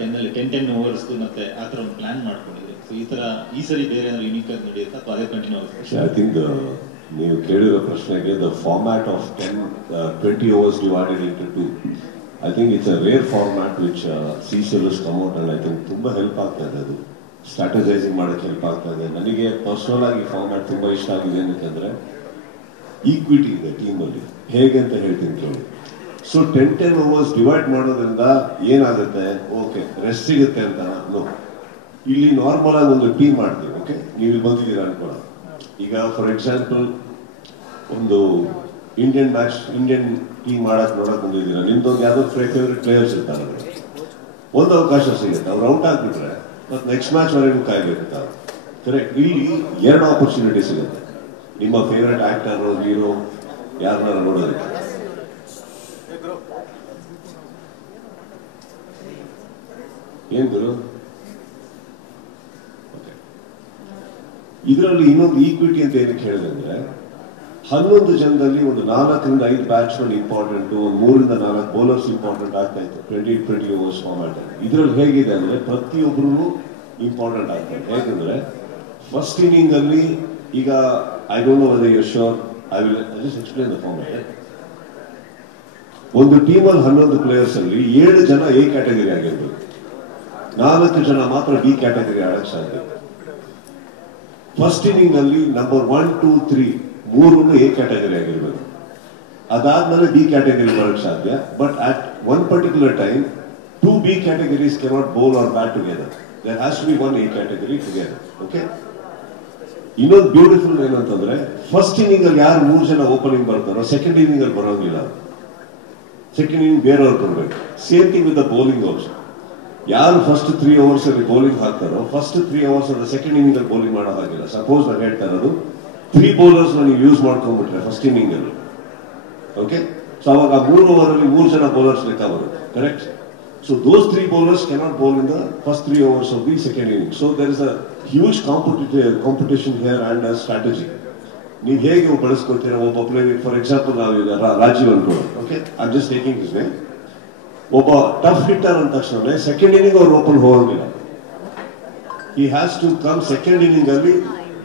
10 overs ಮತ್ತೆ ಆ ಥರ ಒಂದು ಪ್ಲಾನ್ ಮಾಡ್ಕೊಂಡಿದ್ರಿ. ಸೊ ಈ ಸರಿ ಬೇರೆ ಏನಾದ್ರು ಯುನೀಕ್ ಆಗಿ ನಡೆಯುತ್ತಾ ಅಥವಾ ಅದೇ ಕಂಟಿನ್ಯೂ ಆಗುತ್ತೆ? ಐ ಥಿಂಕ್ ನೀವು ಕೇಳಿರೋ ಪ್ರಶ್ನೆಗೆ the format of 20 overs divided into 2. I think it's a rare format which CCL has come out and I think ತುಂಬಾ ಹೆಲ್ಪ್ ಆಗ್ತಾ ಇದೆ. ಅದು ಸ್ಟ್ರಾಟಜೈಸಿಂಗ್ ಮಾಡೋಕ್ಕೆ ಹೆಲ್ಪ್ ಆಗ್ತಾ ಇದೆ. ನನಗೆ ಪರ್ಸನಲ್ ಆಗಿ ಫಾರ್ಮ್ಯಾಟ್ ತುಂಬಾ ಇಷ್ಟ ಆಗಿದೆ ಏನಂತಂದ್ರೆ ಈಕ್ವಿಟಿ ಇದೆ ಟೀಮಲ್ಲಿ. ಹೇಗೆ ಅಂತ ಹೇಳ್ತೀನಿ ಕೇಳಿ. ಸೊ 10 overs ಡಿವೈಡ್ ಮಾಡೋದ್ರಿಂದ ಏನಾಗುತ್ತೆ, ಓಕೆ ರೆಸ್ಟ್ ಸಿಗುತ್ತೆ ಅಂತ ನೋ. ಇಲ್ಲಿ ನಾರ್ಮಲ್ ಆಗಿ ಒಂದು ಟೀಮ್ ಮಾಡ್ತೀವಿ. ಓಕೆ, ನೀವು ಬಂದಿದ್ದೀರಾ ಅನ್ಕೊಳ್ಳ. ಈಗ ಫಾರ್ ಎಕ್ಸಾಂಪಲ್ ಒಂದು ಇಂಡಿಯನ್ ಟೀಮ್ ನೋಡಕ್ ಬಂದಿದ್ದೀರಾ, ನಿಮ್ದೊಂದು ಯಾವ್ದೋ ಫೇವ್ರೆಟ್ ಪ್ಲೇಯರ್ಸ್ ಇರ್ತಾರೆ, ಒಂದು ಅವಕಾಶ ಸಿಗುತ್ತೆ. ಅವ್ರು ಔಟ್ ಆಗ್ಬಿಟ್ರೆ ಮತ್ತೆ ನೆಕ್ಸ್ಟ್ ಮ್ಯಾಚ್ ವರೆಗೂ ಕಾಯ್ಬೇಕು. ಕರೆಕ್ಟ್. ಇಲ್ಲಿ 2 ಆಪರ್ಚುನಿಟಿ ಸಿಗುತ್ತೆ. ನಿಮ್ಮ ಫೇವ್ರೆಟ್ ಆಕ್ಟರ್ ಹೀರೋ ಯಾರನ್ನಾರ ನೋಡೋದಕ್ಕೆ. ಏನ್ ಗುರು, ಇದರಲ್ಲಿ ಇನ್ನೊಂದು ಈಕ್ವಿಟಿ ಅಂತ ಏನಕ್ಕೆ ಹೇಳಿದ್ರೆ 11 ಜನದಲ್ಲಿ ಒಂದು 4 ರಿಂದ 5 ಬ್ಯಾಟ್ಸ್ಮನ್ ಇಂಪಾರ್ಟೆಂಟ್, ಒಂದು 3 ರಿಂದ 4 ಬೌಲರ್ಸ್ ಇಂಪಾರ್ಟೆಂಟ್ ಆಗ್ತಾ ಇತ್ತು 20 overs ಫಾರ್ಮ್ಯಾಟ್. ಇದರಲ್ಲಿ ಹೇಗಿದೆ ಅಂದ್ರೆ ಪ್ರತಿಯೊಬ್ಬರು ಇಂಪಾರ್ಟೆಂಟ್ ಆಗ್ತಾರೆ. ಹೇಗಂದ್ರೆ ಫಸ್ಟ್ ಇನ್ನಿಂಗ್ ಅಲ್ಲಿ ಈಗ I don't know whether you are sure, I will just explain the format. ಒಂದು ಟೀಮಲ್ಲಿ 11 ಪ್ಲೇಯರ್ಸ್ ಅಲ್ಲಿ 7 ಜನ ಎ ಕ್ಯಾಟಗರಿ ಆಗಿರ್ಬೇಕು, 4 ಜನ ಮಾತ್ರ ಬಿ ಕ್ಯಾಟಗರಿ ಆಡಕ್ ಸಾಧ್ಯ. ಫಸ್ಟ್ ಇನ್ನಿಂಗ್ ಅಲ್ಲಿ ನಂಬರ್ 1, 2, 3 ಮೂರನ್ನು ಎ ಕ್ಯಾಟಗರಿ ಆಗಿರ್ಬೇಕು. ಅದಾದ್ಮೇಲೆ ಬಿ ಕ್ಯಾಟಗರಿ ಬರಕ್ ಸಾಧ್ಯ. But at one particular time 2 B categories cannot bowl or bat together. There has to be 1 A category together. Okay, ಇನ್ನೊಂದು ಬ್ಯೂಟಿಫುಲ್ ಏನಂತಂದ್ರೆ ಫಸ್ಟ್ ಇನ್ನಿಂಗ್ ಅಲ್ಲಿ ಯಾರು 3 ಜನ ಓಪನಿಂಗ್ ಬರ್ತಾರೋ ಸೆಕೆಂಡ್ ಇನ್ನಿಂಗ್ ಅಲ್ಲಿ ಬರೋಂಗಿಲ್ಲ. ಸೆಕೆಂಡ್ ಇನ್ನಿಂಗ್ ಬೇರೆಯವ್ರು ಬರ್ಬೇಕು. Same thing with the bowling also. ಯಾರು ಫಸ್ಟ್ 3 overs ಅಲ್ಲಿ ಬೌಲಿಂಗ್ ಹಾಕ್ತಾರೋ ಫಸ್ಟ್ 3 overs ಅಲ್ಲಿ ಸೆಕೆಂಡ್ ಇನ್ನಿಂಗ್ ಅಲ್ಲಿ ಬೌಲಿಂಗ್ ಮಾಡೋ ಹಾಗಿಲ್ಲ. ಸಪೋಸ್ ನಾನು ಹೇಳ್ತಾ ಇರೋದು 3 bowlers ನೀವು ಯೂಸ್ ಮಾಡ್ಕೊಂಡ್ಬಿಟ್ರೆ ಫಸ್ಟ್ ಇನ್ನಿಂಗ್ ಅಲ್ಲಿ, ಓಕೆ, ಸೊ ಅವಾಗ 3 over ಅಲ್ಲಿ 3 ಜನ ಬೌಲರ್ಸ್ ಲೆಕ್ಕ ಬರುತ್ತೆ. Correct. So those 3 bowlers cannot bowl in the first 3 overs of the second inning. So there is a huge competition here and a strategy. ನೀವು ಹೇಗೆ ಬಳಸ್ಕೊಳ್ತೀರಾ ಒಬ್ಬ player. For example ನಾವು ಈಗ ರಾಜೀವ್ ಅನ್ಕೊಳ್ಳಿ. Okay, I am just taking his name. ಒಬ್ಬ tough hitter ಅಂದ ತಕ್ಷಣ second inning ಅವ್ರು ಓಪನ್ ಹೋಗಂಗಿಲ್ಲ. He has to come second inning ಅಲ್ಲಿ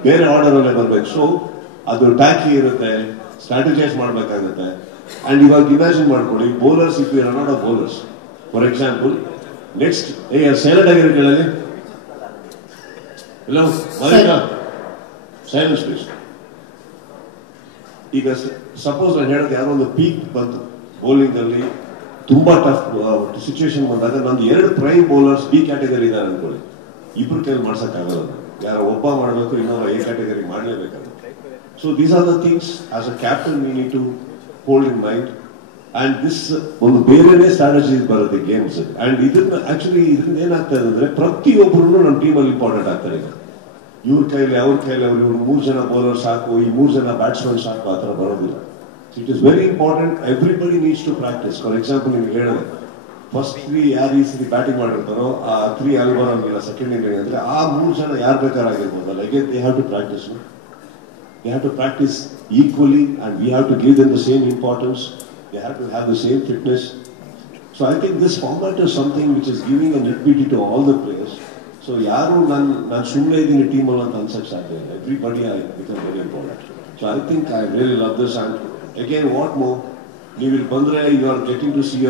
ಬೇರೆ ಆರ್ಡರ್ ಅಲ್ಲೇ ಬರ್ಬೇಕು. ಸೊ ಅದು ಟ್ಯಾಕಿ ಇರುತ್ತೆ, ಸ್ಟ್ರಾಟಜೈಸ್ ಮಾಡ್ಬೇಕಾಗುತ್ತೆ. ಅಂಡ್ ಇವಾಗ ಇಮ್ಯಾಜಿನ್ ಮಾಡ್ಕೊಳ್ಳಿ, bowlers if you run out of bowlers for example next silent ಆಗಿರೋದ್ರಲ್ಲಿ ಹಲೋ ಸೈಲೆನ್ಸ್ ಪ್ಲೀಸ್. ಈಗ ಸಪೋಸ್ ನಾನು ಹೇಳೋದು ಯಾರೋ ಒಂದು ಪೀಕ್ ಬಂತು ಬೌಲಿಂಗ್ ಅಲ್ಲಿ, ತುಂಬಾ ಟಫ್ ಸಿಚುವೇಶನ್ ಬಂದಾಗ ನಂದು 2 ಪ್ರೈಮ್ ಬೌಲರ್ಸ್ ಬಿ ಕ್ಯಾಟಗರಿ ಇದ್ದಾರೆ ಅನ್ಕೊಳ್ಳಿ, ಇಬ್ರು ಕೈಲಿ ಮಾಡ್ಸಕ್ ಆಗಲ್ಲ. ಯಾರೋ ಒಬ್ಬ ಮಾಡಬೇಕು, ಇನ್ನೊಬ್ಬ ಎ ಕ್ಯಾಟಗರಿ ಮಾಡಲೇಬೇಕಾಗುತ್ತೆ. So these are the things as a captain we need to hold in mind. And this ಒಂದು ಬೇರೆನೇ ಸ್ಟ್ರಾಟಜಿ ಬರುತ್ತೆ ಗೇಮ್ಸ್. ಅಂಡ್ ಇದನ್ನ ಆಕ್ಚುಲಿ ಇದರಿಂದ ಏನಾಗ್ತಾ ಇದೆ ಅಂದ್ರೆ ಪ್ರತಿಯೊಬ್ಬರು ನಮ್ಮ ಟೀಮಲ್ಲಿ ಇಂಪಾರ್ಟೆಂಟ್ ಆಗ್ತಾರೆ. ಈಗ ಇವ್ರ ಕೈಲಿ ಅವ್ರ ಕೈಲಿ ಇವ್ರು 3 ಜನ ಬೌಲರ್ ಸಾಕು, ಈ 3 ಜನ ಬ್ಯಾಟ್ಸ್ಮನ್ ಸಾಕು, ಆ ಥರ ಬರೋದಿಲ್ಲ. It is very important. Everybody needs to practise. For example ನಿಮ್ಗೆ ಹೇಳಿದೆ ಫಸ್ಟ್ 3 ಯಾರು ಈ ಸರಿ ಬ್ಯಾಟಿಂಗ್ ಮಾಡಿರ್ತಾರೋ ಆ 3 ಅಲ್ಲಿ ಬರೋಂಗಿಲ್ಲ ಸೆಕೆಂಡ್ ಇನ್ನಿಂಗ್ ಅಂದ್ರೆ ಆ 3 ಜನ ಯಾರು ಬೇಕಾರಾಗಿರ್ಬೋದಲ್ಲ. Again they have to practise. They have to practise equally and we have to give them the same importance. They have to have the same fitness. So I think this format is something which is giving an equity to all the players. So yaru nan sumne idini team alla anta ansake sadhya illa. Everybody I become very important. So I think I really love this. And again, what more, you will bandre, you are getting to see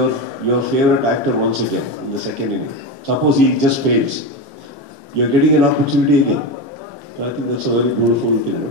your favorite actor once again in the second inning. Suppose he just fails, you are getting an opportunity again. So I think that's a very beautiful thing.